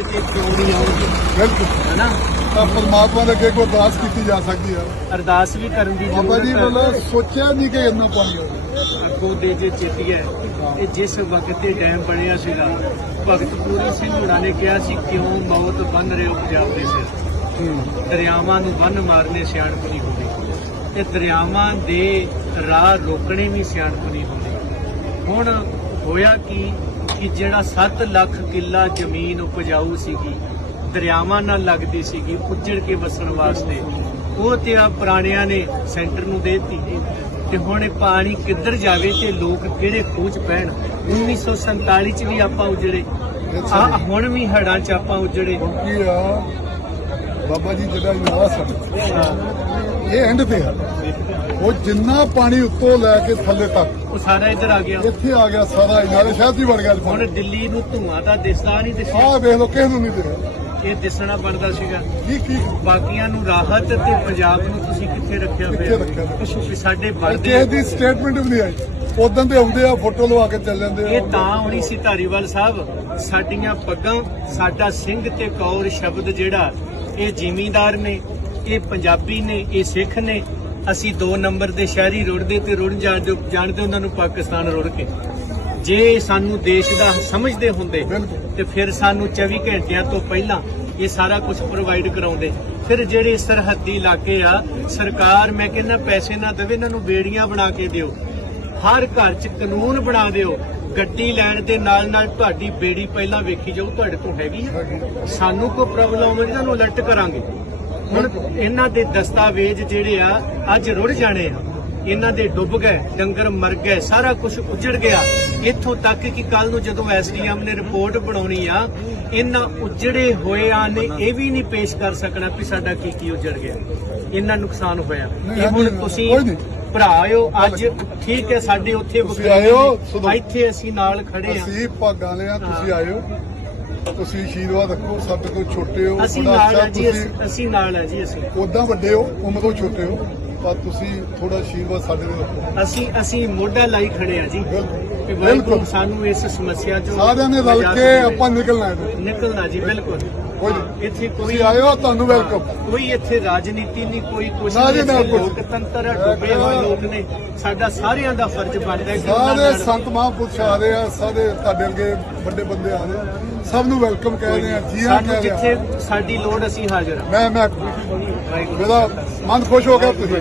ਹੋਵੇ ਤੇ ਕਿਉਂ ਨਹੀਂ ਆਉਂਗੇ ਬਿਲਕੁਲ। ਹਨਾ ਤਾਂ ਪਰਮਾਤਮਾ ਦੇ ਅੱਗੇ ਕੋਈ ਅਰਦਾਸ ਕੀਤੀ ਜਾ ਸਕਦੀ ਆ ਅਰਦਾਸ ਵੀ ਕਰਨ ਦੀ ਬਾਬਾ ਜੀ ਜ਼ਰੂਰਤ ਹੈ। ਮਤਲਬ ਸੋਚਿਆ ਨਹੀਂ ਕਿ ਇੰਨਾ ਪਾਣੀ ਆਊਗਾ। ਅੱਗੋਂ ਦੇ ਜੇ ਚੇਤੀ ਹੈ ਤੇ ਜਿਸ ਵਕਤ ਤੇ ਡੈਮ ਬਣਿਆ ਸੀਗਾ ਭਗਤ ਪੂਰੀ ਸਿੰਘ ਹੁਣਾਂ ਨੇ ਕਿਹਾ ਸੀ ਕਿਉਂ ਮੌਤ ਬੰਨ ਰਹੇ ਹੋ ਪੰਜਾਬ ਦੇ ਸਿਰ? ਦਰਿਆਵਾਂ ਨੂੰ ਬੰਨ ਮਾਰਨੇ ਸਿਆਣਪ ਨਹੀਂ ਹੁੰਦੀ ਤੇ ਦਰਿਆਵਾਂ ਦੇ ਰਾਹ ਰੋਕਣੇ ਵੀ ਸਿਆਣਪ ਨਹੀਂ ਹੁੰਦੀ ਹੁਣ ਹੋਇਆ ਕੀ? ਕਿ ਜਿਹੜਾ 7 ਲੱਖ ਕਿੱਲਾ ਜ਼ਮੀਨ ਉਪਜਾਊ ਸੀਗੀ ਦਰਿਆਵਾਂ ਨਾਲ ਲੱਗਦੀ ਸੀਗੀ ਉੱਜੜ ਕੇ ਵਸਣ ਵਾਸਤੇ ਉਹ ਤੇ ਆ ਪੁਰਾਣਿਆਂ ਨੇ ਸੈਂਟਰ ਨੂੰ ਦੇ ਦਿੱਤੀ। ਤੇ ਹੁਣ ਇਹ ਪਾਣੀ ਕਿੱਧਰ ਜਾਵੇ ਤੇ ਲੋਕ ਕਿਹੜੇ ਖੂਚ ਪੈਣ? 1947 ਚ ਵੀ ਆਪਾਂ ਉਜੜੇ। ਹੁਣ ਵੀ ਹੜਾਂ ਚ ਆਪਾਂ ਉਜੜੇ। ਆ ਬਾਬਾ ਜੀ ਜਿਹੜਾ ਨਿਵਾਸ ਹੈ ਇਹ ਐਂਡ ਤੇ ਆ। ਉਹ ਜਿੰਨਾ ਪਾਣੀ ਉੱਤੋਂ ਲੈ ਕੇ ਥੱਲੇ ਤੱਕ ਉਹ ਸਾਰਾ ਇੱਧਰ ਆ ਗਿਆ। ਇੱਥੇ ਆ ਗਿਆ ਸਾਰਾ ਨਾਲੇ ਸ਼ਹਿਰ ਦੀ ਵੜ ਗਿਆ ਹੁਣ ਦਿੱਲੀ ਨੂੰ ਧੂਆਂ ਦਾ ਦਿਸਦਾ ਨਹੀਂ ਦਿਸਿਆ ਆਹ ਵੇਖ ਲੋ ਕਿਸ ਨੂੰ ਨਹੀਂ ਦਿਖਿਆ ਇਹ ਦਿਸਣਾ ਬਣਦਾ ਸੀਗਾ। ਕੀ ਕੀ ਬਾਕੀਆਂ ਨੂੰ ਰਾਹਤ ਤੇ ਪੰਜਾਬ ਨੂੰ ਤੁਸੀਂ ਕਿੱਥੇ ਰੱਖਿਆ ਹੋਇਆ? ਸਾਡੇ ਕਿਸੇ ਵਰਦੇ ਦੀ ਸਟੇਟਮੈਂਟ ਵੀ ਨਹੀਂ ਆਈ। ਉਦੋਂ ਤੇ ਆਉਂਦੇ ਆ ਫੋਟੋ ਲਵਾ ਕੇ ਚੱਲ ਜਾਂਦੇ ਆ। ਇਹ ਤਾਂ ਹੋਣੀ ਸੀ ਧਾਰੀਵਾਲ ਸਾਹਿਬ ਸਾਡੀਆਂ ਪੱਗਾਂ ਸਾਡਾ ਸਿੰਘ ਤੇ ਕੌਰ ਸ਼ਬਦ ਜਿਹੜਾ ਇਹ ਜ਼ਿਮੀਂਦਾਰ ਨੇ ਇਹ ਪੰਜਾਬੀ ਨੇ ਇਹ ਸਿੱਖ ਨੇ ਅਸੀਂ ਦੋ ਨੰਬਰ ਦੇ ਸ਼ਹਿਰੀ ਰੁੜਦੇ ਤੇ ਰੁੜ ਜਾਣਦੇ ਜਾਣਦੇ ਉਹਨਾਂ ਨੂੰ ਪਾਕਿਸਤਾਨ ਰੁੜ ਕੇ। ਜੇ ਸਾਨੂੰ ਦੇਸ਼ ਦਾ ਸਮਝਦੇ ਹੁੰਦੇ। ਤੇ ਫਿਰ ਸਾਨੂੰ 24 ਘੰਟਿਆਂ ਤੋਂ ਪਹਿਲਾਂ ਇਹ ਸਾਰਾ ਕੁਝ ਪ੍ਰੋਵਾਈਡ ਕਰਾਉਂਦੇ। ਫਿਰ ਜਿਹੜੇ ਸਰਹੱਦੀ ਇਲਾਕੇ ਆ ਸਰਕਾਰ ਮੈਂ ਕਹਿੰਦਾ ਪੈਸੇ ਨਾ ਦੇਵੇ ਇਹਨਾਂ ਨੂੰ ਬੇੜੀਆਂ ਬਣਾ ਕੇ ਦਿਓ। ਹਰ ਘਰ 'ਚ ਕਾਨੂੰਨ ਬਣਾ ਦਿਓ। ਗੱਡੀ ਲੈਣ ਦੇ ਨਾਲ ਨਾਲ ਤੁਹਾਡੀ ਬੇੜੀ ਪਹਿਲਾਂ ਵੇਖੀ ਜਾਊ, ਤੁਹਾਡੇ ਕੋਲ ਹੈਗੀ ਆ। ਸਾਨੂੰ ਕੋਈ ਪ੍ਰੋਬਲਮ ਹੋਵੇ ਤੁਹਾਨੂੰ ਅਲਰਟ ਕਰਾਂਗੇ। ਹੁਣ ਇਹਨਾਂ ਦੇ ਦਸਤਾਵੇਜ਼ ਜਿਹੜੇ ਆ, ਅੱਜ ਰੁੜ ਜਾਣੇ ਆ। ਇਹਨਾਂ ਦੇ ਡੁੱਬ ਗਏ ਡੰਗਰ ਮਰ ਗਏ ਸਾਰਾ ਕੁਝ ਉਜੜ ਗਿਆ। ਇੱਥੋਂ ਤੱਕ ਕਿ ਕੱਲ ਨੂੰ ਜਦੋਂ ਐਸਡੀਐਮ ਨੇ ਰਿਪੋਰਟ ਬਣਾਉਣੀ ਆ ਇਹਨਾਂ ਉਜੜੇ ਹੋਇਆਂ ਨੇ ਇਹ ਵੀ ਨਹੀਂ ਪੇਸ਼ ਕਰ ਸਕਣਾ ਕਿ ਸਾਡਾ ਕੀ ਕੀ ਉਜੜ ਗਿਆ। ਇੰਨਾ ਨੁਕਸਾਨ ਹੋਇਆ। ਇਹ ਹੁਣ ਤੁਸੀਂ। ਭਰਾਇਓ ਅੱਜ ਠੀਕ ਹੈ ਸਾਡੇ ਉੱਥੇ ਵਕੀਲ। ਇੱਥੇ ਅਸੀਂ ਨਾਲ ਖੜੇ ਆ ਅਸੀਂ ਭਾਗਾਂ ਲਿਆ ਤੁਸੀਂ ਆਇਓ। ਤੁਸੀਂ ਆਸ਼ੀਰਵਾਦ ਰੱਖੋ ਸਾਡੇ ਤੋਂ ਛੋਟੇ ਹੋ ਅਸੀਂ ਨਾਲ ਆ ਜੀ ਅਸੀਂ ਨਾਲ ਆ ਜੀ ਅਸੀਂ। ਉਦਾਂ ਵੱਡੇ ਹੋ ਉਮਰ ਤੋਂ ਛੋਟੇ ਹੋ। ਪਰ ਤੁਸੀਂ ਥੋੜਾ ਆਸ਼ੀਰਵਾਦ ਸਾਡੇ ਤੇ ਰੱਖੋ। ਅਸੀਂ ਅਸੀਂ ਮੋਢਾ ਲਾਈ ਖੜੇ ਆ ਜੀ। ਬਿਲਕੁਲ। ਕਿ ਬਿਲਕੁਲ। ਵਾਹਿਗੁਰੂ ਸਾਨੂੰ ਇਸ ਸਮੱਸਿਆ ਚੋਂ ਸਾਰਿਆਂ ਨੇ ਰਲ ਕੇ। ਆਪਾਂ ਨਿਕਲਣਾ ਹੈ। ਨਿਕਲਣਾ ਜੀ ਬਿਲਕੁਲ। ਇੱਥੇ ਕੋਈ ਆਇਓ ਤੁਹਾਨੂੰ ਵੈਲਕਮ ਕੋਈ ਇੱਥੇ ਰਾਜਨੀਤੀ ਨਹੀਂ ਕੋਈ ਜੀ, ਨਹੀਂ। ਲੋਕਤੰਤਰ ਡੁੱਬੇ ਹੋਏ ਲੋਕ ਨੇ। ਸਾਡਾ ਸਾਰਿਆਂ ਦਾ ਫਰਜ਼ ਬਣਦਾ ਹੈ ਸਾਰੇ ਨਾਲ- ਸੰਤ ਮਹਾਂਪੁਰਸ਼ ਆ ਰਹੇ ਆ ਸਾਰੇ ਤੁਹਾਡੇ ਅੱਗੇ ਵੱਡੇ ਬੰਦੇ ਆ ਰਹੇ ਆ। ਸਭ ਨੂੰ ਵੈਲਕਮ ਕਹਿ ਰਹੇ ਆ ਜੀ ਆ ਸਾਨੂੰ ਕਹਿ ਰਹੇ ਆ ਜਿੱਥੇ ਸਾਡੀ ਲੋੜ ਅਸੀਂ ਹਾਜ਼ਰ ਹਾਂ। ਮੈਂ ਮੈਂ ਮੇਰਾ ਮਨ ਖੁਸ਼ ਹੋ ਗਿਆ ਤੁਸੀਂ।